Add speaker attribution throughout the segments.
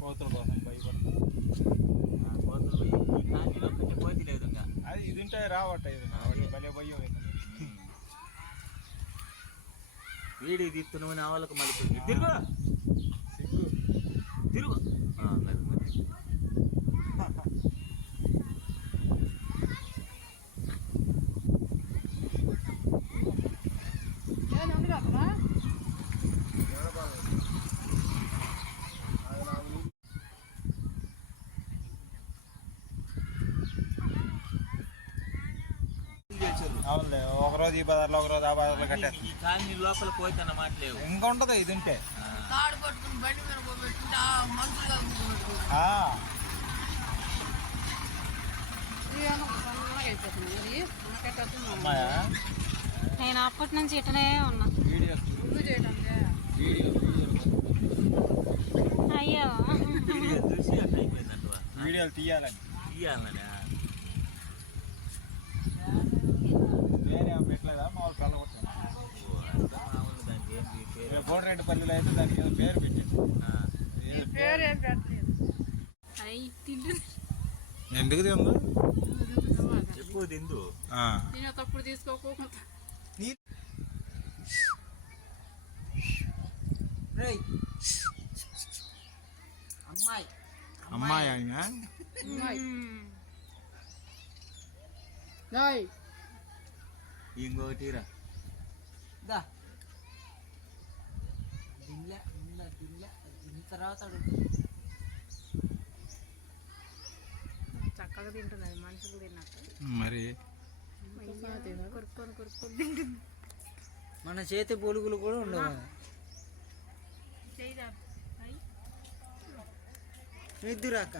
Speaker 1: కోతుల కోసం భయపడతా
Speaker 2: కోతులు ఈ కోతి లేదు
Speaker 1: అది ఇది ఉంటే రావట ఇది భలే భయం అవుతుంది.
Speaker 2: వీడి తీస్తున్నామని ఆవులకు మళ్ళీ తిరుగు
Speaker 1: తిరుగు
Speaker 2: తిరుగు ఆ, మరి, మరి.
Speaker 1: అవునులే ఒక రోజు ఈ బజార్లో ఒక రోజు ఆ బజార్లో కట్టేస్తా.
Speaker 2: ఈ కాలనీ లోపల కోతి అన్నమాట లేవు.
Speaker 1: ఇంకా ఉంటది ఇది ఉంటే.
Speaker 2: ఆ,
Speaker 3: తాడు పట్టుకుని బండి మీద పోబెట్టింటే ఆ మనుషులు కలుపుకున్నట్టు
Speaker 1: ఆ, అమ్మాయా?
Speaker 4: నేను అప్పటి నుంచి ఇటనే ఉన్నా. అయ్యో.
Speaker 2: చూసి అట్లా
Speaker 1: వీడియోలు తీయాలని.
Speaker 2: తీయాలనే?
Speaker 1: కోటరెడ్డిపల్లిలో అయితే దానికి ఏదో పేరు పెట్టింది. ఎందుకు తిందు?
Speaker 2: ఎక్కువ తిందు.
Speaker 3: తప్పుడు తీసుకోకుండా
Speaker 5: అమ్మాయి.
Speaker 1: అమ్మాయి ఆయన
Speaker 3: నాయ్
Speaker 2: ఇంకోటి రా.
Speaker 5: దా. తర్వాత
Speaker 4: చక్కగా తింటున్నది మనుషులు తిన్నట్టు.
Speaker 1: మరి?
Speaker 4: కొరుక్కొని కొరుక్కొని తింటుంది
Speaker 5: మన చేతి బొలుగులు కూడా ఉండవు కదా. నిద్దురు అక్క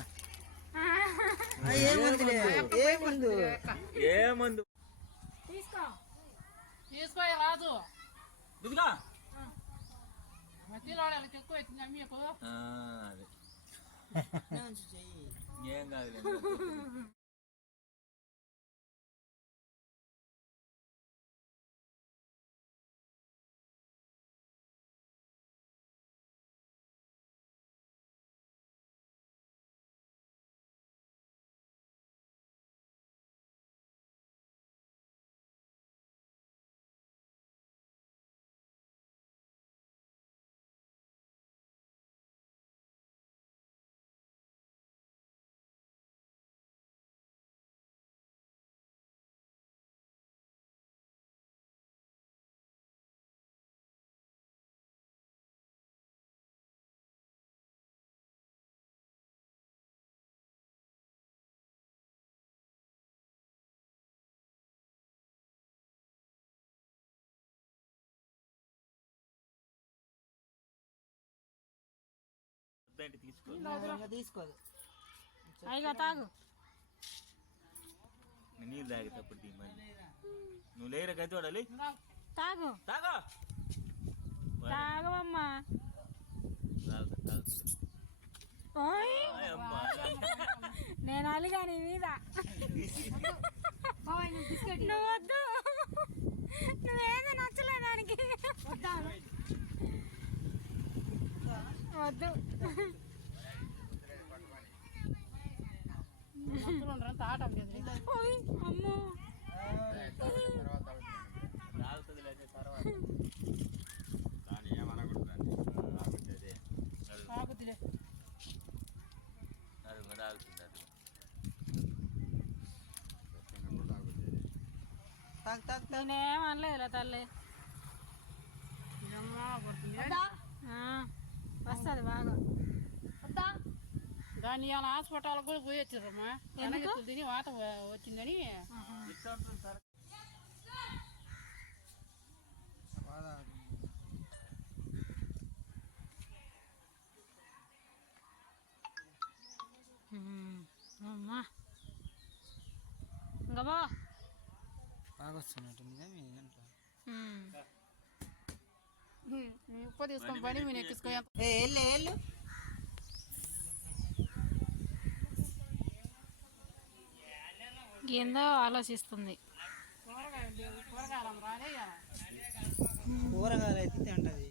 Speaker 5: ఆ, ఏముందిలే ఏముందు
Speaker 2: ఏమందు
Speaker 3: తీసుకో. తీసుకో రాదు.
Speaker 2: అదే. ఏం కాదులే వద్దంటే తీసుకో.
Speaker 5: తీసుకోదు.
Speaker 4: తాగు.
Speaker 2: నీళ్ళు తాగేటప్పుడు నువ్వు లేరా గది వాడాలి
Speaker 4: తాగు.
Speaker 2: తాగా.
Speaker 4: తాగవమ్మా.
Speaker 2: ఆయ్ అమ్మా.
Speaker 4: నేను అలిగా నీ మీద. నువ్వు వద్దు
Speaker 3: ఆట లేదు
Speaker 4: ఓయ్ అమ్మో
Speaker 2: తాగుతుంది లేకపోతే తర్వాత కానీ ఏమనకూడదండి తాగుతుంది అదే అడుగు
Speaker 3: ఆగుతులే
Speaker 2: అడుగు తాగుతుంది అది
Speaker 5: తాక్ తాక్ తాక్
Speaker 4: నేనేం అనలేదురా తల్లి వస్తుంది బాగా
Speaker 3: దాన్ని ఇవాళ హాస్పిటల్ కూడా పోయి వచ్చారమ్మా
Speaker 4: ఎందుకు?
Speaker 3: తిని వాత వచ్చిందని
Speaker 4: అమ్మా ఇంకా బా
Speaker 5: బాగా వస్తున్నట్టుంది మీ దాంట్లో
Speaker 3: ఉప్పు తీసుకొని పని మీరు ఎక్కించుకో
Speaker 5: ఏ వెళ్ళు వెళ్ళు.
Speaker 4: ఏందో ఆలోచిస్తుంది.
Speaker 3: కూరగాయలు కూరగాయలు
Speaker 5: అయితే తింటది